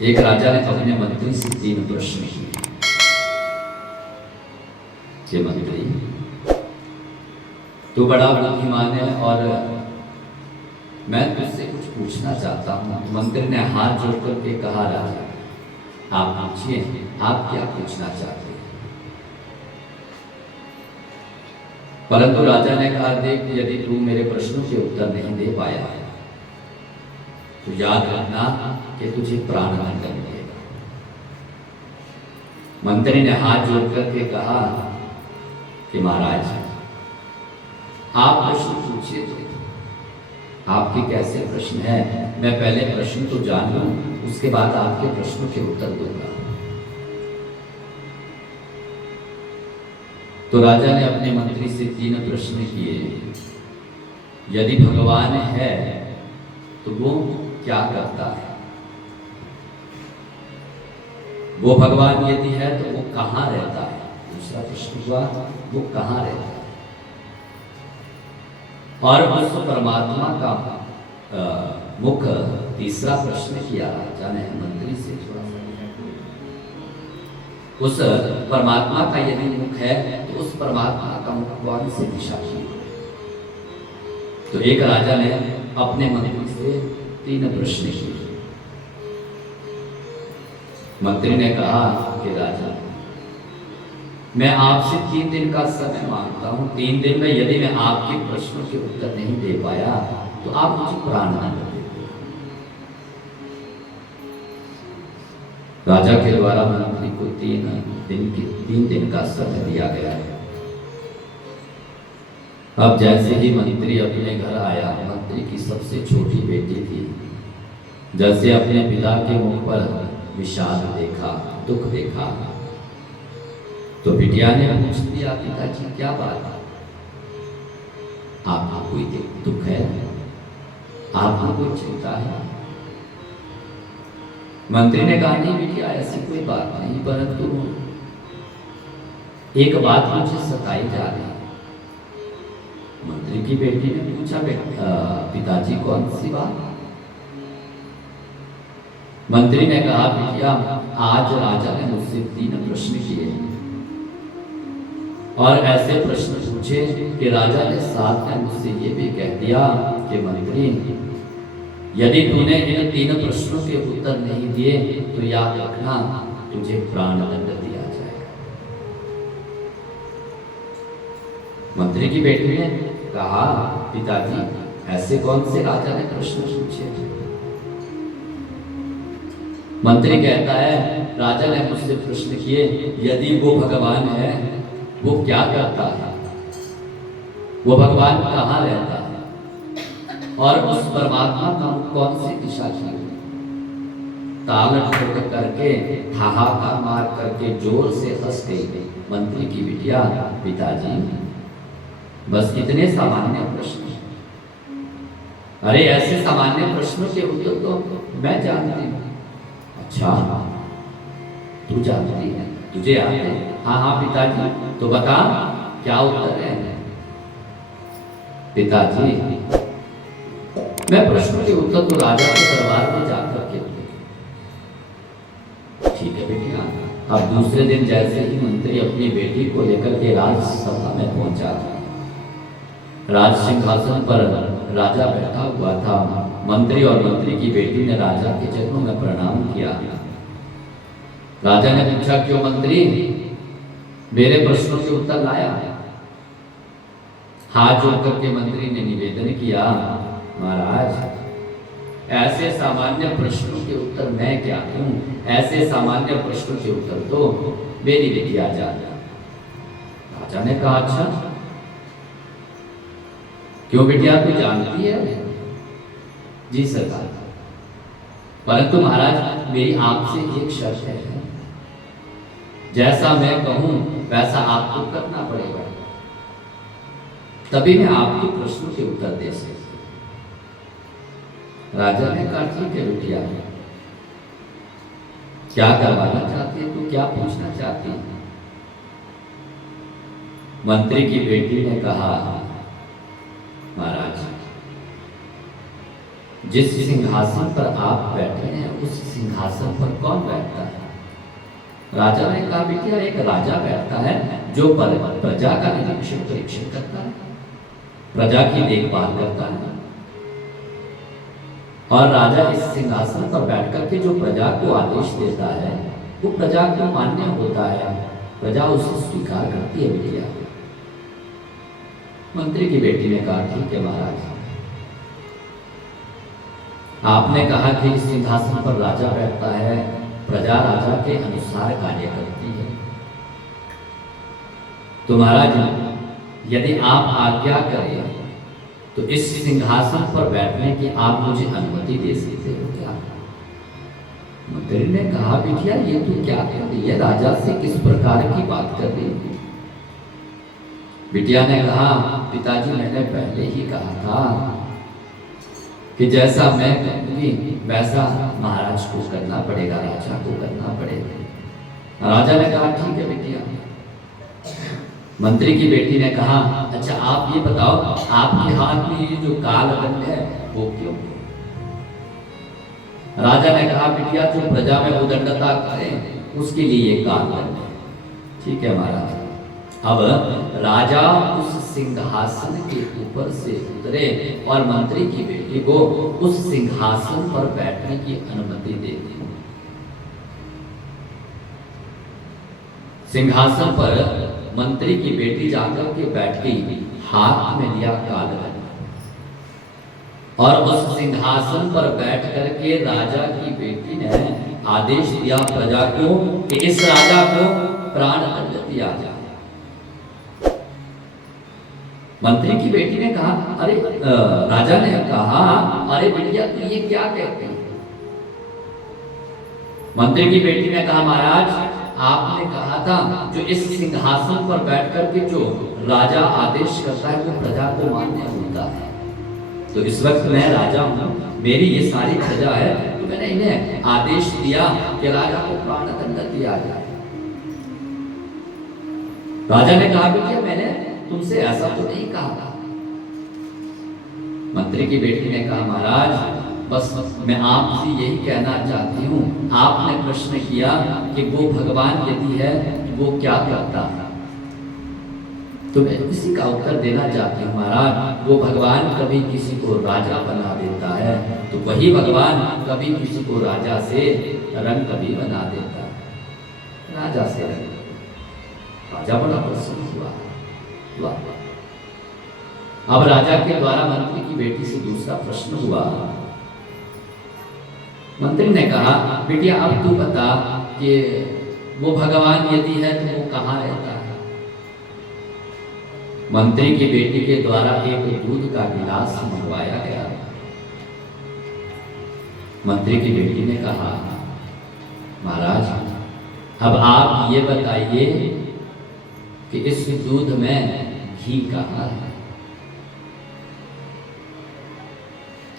एक राजा ने अपने मंत्री से 3 प्रश्न किए कि मंत्री, तू बड़ा बुद्धिमान है और मैं तुझसे कुछ पूछना चाहता हूँ। मंत्री ने हाथ जोड़ करके कहा, राजा आप पूछिए, आप क्या पूछना चाहते हैं। परंतु राजा ने कहा, देख, यदि तू मेरे प्रश्नों के उत्तर नहीं दे पाया तो याद रखना कि तुझे प्राणदंड मिलेगा। मंत्री ने हाथ जोड़ करके कहा कि महाराज आप प्रश्न पूछिए, तो आपके कैसे प्रश्न है, मैं पहले प्रश्न तो जान लूं, उसके बाद आपके प्रश्नों के उत्तर दूंगा। तो राजा ने अपने मंत्री से 3 प्रश्न किए। यदि भगवान है तो वो क्या करता है, वो भगवान यदि है तो वो कहाँ रहता है। दूसरा प्रश्न हुआ, वो कहाँ रहता है। और उस परमात्मा का मुख तीसरा प्रश्न किया राजा ने मंत्री से, थोड़ा सा उस परमात्मा का यदि मुख है तो उस परमात्मा का मुख कौन से दिशा की। तो एक राजा ने अपने मंत्री से 3 प्रश्न किए। मंत्री ने कहा कि राजा, मैं आपसे 3 दिन का समय मांगता हूं। 3 दिन में यदि मैं आपके प्रश्नों के उत्तर नहीं दे पाया तो आप मुझे प्राणदंड दे दो। राजा के द्वारा मंत्री को 3 दिन का समय दिया गया है। अब जैसे ही मंत्री अपने घर आया, मंत्री की सबसे छोटी बेटी थी, जैसे अपने पिता के मुख पर विषाद देखा, दुख देखा, तो बिटिया ने पूछ दिया, पिताजी क्या बात है, आपको कोई दुख है, आपको कोई चिंता है। मंत्री ने कहा, नहीं बिटिया, ऐसी कोई बात नहीं, परंतु एक बात मुझे सताई जा रही है। मंत्री की बेटी ने पूछा, पिताजी कौन सी बात। मंत्री ने कहा, बिटिया, आज राजा ने मुझसे 3 प्रश्न किए और ऐसे प्रश्न पूछे कि राजा ने साथ में मुझसे ये भी कह दिया कि मंत्री, यदि तूने इन 3 प्रश्नों के उत्तर नहीं दिए तो याद रखना तुझे प्राणदंड दिया जाएगा। मंत्री की बेटी ने कहा, पिताजी ऐसे कौन से राजा ने प्रश्न पूछे। मंत्री कहता है, राजा ने मुझसे प्रश्न किए, यदि वो भगवान है वो क्या करता है, वो भगवान कहाँ रहता है, और उस परमात्मा का कौन सी दिशा की। ताल ठोक करके, हाहाकार मार करके जोर से हंस गई मंत्री की बिटिया, पिताजी बस इतने सामान्य प्रश्न। अरे ऐसे सामान्य प्रश्नों के उत्तर तो मैं जानती हूँ। अच्छा, तू जानती है, तुझे आते हैं। हाँ हाँ पिताजी, तो बता क्या उत्तर है। पिताजी, मैं प्रश्नों के उत्तर तो राजा के दरबार में जाकर के दूंगी। ठीक है बेटिया। अब दूसरे दिन जैसे ही मंत्री अपनी बेटी को लेकर के राजसभा में पहुंचा, राज सिंहासन पर राजा बैठा हुआ था। मंत्री और मंत्री की बेटी ने राजा के चरणों में प्रणाम किया। राजा ने पूछा, क्यों मंत्री, मेरे प्रश्नों के उत्तर लाया। हाथ जोड़ करके मंत्री ने निवेदन किया, महाराज ऐसे सामान्य प्रश्नों के उत्तर मैं क्या दूं, ऐसे सामान्य प्रश्नों के उत्तर तो मेरी बिटिया जाने। राजा ने कहा, अच्छा क्यों बिटिया, तू जानती है। जी सरकार, परंतु महाराज मेरी आपसे एक शर्त है, जैसा मैं कहूं वैसा आपको करना पड़ेगा, तभी मैं आपके प्रश्नों के उत्तर दे सकता। राजा ने कहा, ठीक है बिटिया, क्या करवाना चाहती है, तू क्या पूछना चाहती है। मंत्री की बेटी ने कहा, महाराज जिस सिंहासन पर आप बैठे हैं उस सिंहासन पर राजा ने कहा बिटिया एक राजा बैठता है जो प्रजा का निरीक्षण परीक्षण करता है, प्रजा की देखभाल करता है, और राजा इस सिंहासन पर बैठ करके जो प्रजा को आदेश देता है वो प्रजा को मान्य होता है, प्रजा उसे स्वीकार करती है बिटिया। मंत्री की बेटी ने कहा ठीक है महाराज, आपने कहा कि इस सिंहासन पर राजा बैठता है, प्रजा राजा के अनुसार कार्य करती है, तो महाराज यदि आप आज्ञा करें तो इस सिंहासन पर बैठने की आप मुझे अनुमति दे सकते हो क्या? मंत्री ने कहा बिटिया ये तू क्या कर रही है, राजा से किस प्रकार की बात कर रही है? बिटिया ने कहा पिताजी मैंने पहले ही कहा था कि जैसा मैं कहूंगी वैसा महाराज को करना पड़ेगा, राजा को करना पड़ेगा। राजा ने कहा ठीक है बिटिया। मंत्री की बेटी ने कहा अच्छा आप ये बताओ आपके हाथ में ये जो काल दंड है वो क्यों? राजा ने कहा बिटिया जो प्रजा में उदंडता करे उसके लिए ये काल दंड है। ठीक है महाराज। अब राजा उस सिंहासन के ऊपर से उतरे और मंत्री की बेटी को उस सिंहासन पर बैठने की अनुमति दे दी। सिंहासन पर मंत्री की बेटी जाकर के बैठ गई, हाथ में लिया काल और उस सिंहासन पर बैठ करके राजा की बेटी ने आदेश दिया प्रजा को कि इस राजा को प्राण दंड दिया जाए। मंत्री की बेटी ने कहा अरे राजा ने कहा अरे बिटिया तू ये क्या कहते हैं? मंत्री की बेटी ने कहा महाराज आपने कहा था जो इस सिंहासन पर बैठ करके जो राजा आदेश करता है वो प्रजा को मान्य होता है, तो इस वक्त मैं राजा हूँ, मेरी ये सारी प्रजा है, तो मैंने इन्हें आदेश दिया कि राजा को प्राण दंड दिया जाए। राजा ने कहा बिटिया मैंने तुमसे ऐसा तो नहीं कहा था। मंत्री की बेटी ने कहा महाराज बस मैं आपसे यही कहना चाहती हूँ, आपने प्रश्न किया कि वो भगवान यदि है वो क्या करता है, तो मैं इसी का उत्तर देना चाहती हूँ महाराज। वो भगवान कभी किसी को राजा बना देता है तो वही भगवान कभी किसी को राजा से रंग कभी बना देता है, राजा से रंग। राजा बड़ा प्रसन्न हुआ। अब राजा के द्वारा मंत्री की बेटी से दूसरा प्रश्न हुआ। मंत्री ने कहा बेटिया अब तू बता कि वो भगवान यदि है तो वो कहाँ रहता है? मंत्री की बेटी के द्वारा एक दूध का गिलास मंगवाया गया। मंत्री की बेटी ने कहा महाराज अब आप ये बताइए कि इस दूध में घी कहाँ है?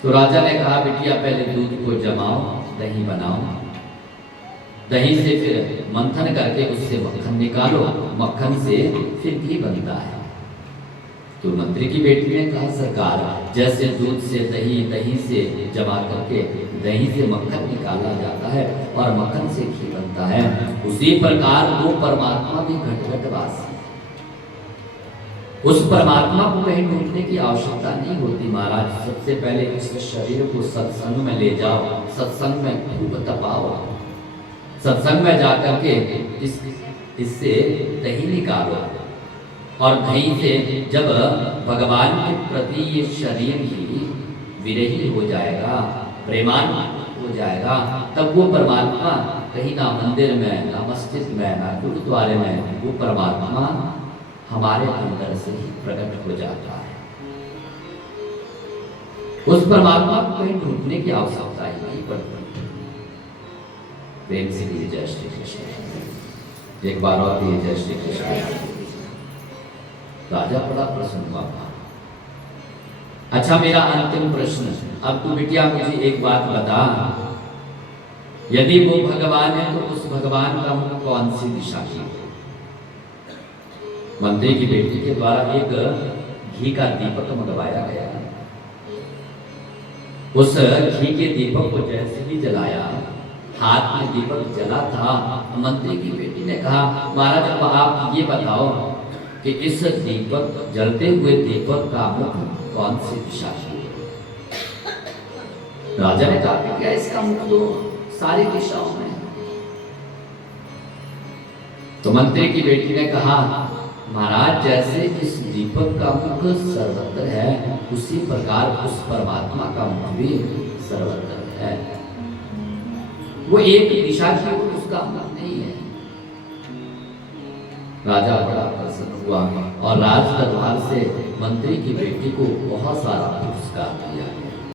तो राजा ने कहा बिटिया पहले दूध को जमाओ, दही बनाओ, दही से फिर मंथन करके उससे मक्खन निकालो, मक्खन से फिर घी बनता है। तो मंत्री की बेटी ने कहा सरकार जैसे दूध से दही, दही से जमा करके दही से मक्खन निकाला जाता है और मक्खन से घी बनता है, उसी प्रकार वो परमात्मा भी घट घट वासी। उस परमात्मा को कहीं ढूंढने की आवश्यकता नहीं होती महाराज। सबसे पहले इस शरीर को सत्संग में ले जाओ, सत्संग में खूब तपाओ, सत्संग में जाकर के इससे दही निकालो और दही से जब भगवान के प्रति ये शरीर ही विरही हो जाएगा, प्रेमान हो जाएगा, तब वो परमात्मा कहीं ना मंदिर में, ना मस्जिद में, ना गुरुद्वारे में, वो परमात्मा हमारे अंदर से ही प्रकट हो जाता है। उस परमात्मा को कहीं ढूंढने की आवश्यकता ही नहीं पड़ती। प्रेम से दिए जय श्री कृष्ण। एक बार और दिए जय श्री कृष्ण। राजा बड़ा प्रसन्न हुआ। अच्छा मेरा अंतिम प्रश्न, अब तू बिटिया मुझे एक बात बता, यदि वो भगवान है तो उस भगवान का मुख कौन सी दिशा की? मंत्री की बेटी के द्वारा एक घी का दीपक मंगवाया गया। उस घी के दीपक को जैसे ही जलाया हाथ में दीपक जला था। मंत्री की बेटी ने कहा, महाराज अब आप ये बताओ कि इस दीपक जलते हुए दीपक का मुख कौन सी दिशा की है? राजा ने कहा कि क्या इसका मुख तो सारी दिशाओं में। तो मंत्री की बेटी ने कहा, महाराज जैसे इस दीपक का मुख सर्वत्र है, उसी प्रकार उस परमात्मा का मुख भी सर्वत्र है। वो एक दिशा की ओर उसका मुख नहीं है। राजा बड़ा प्रसन्न हुआ और राज दरबार से मंत्री की बेटी को बहुत सारा पुरस्कार दिया गया।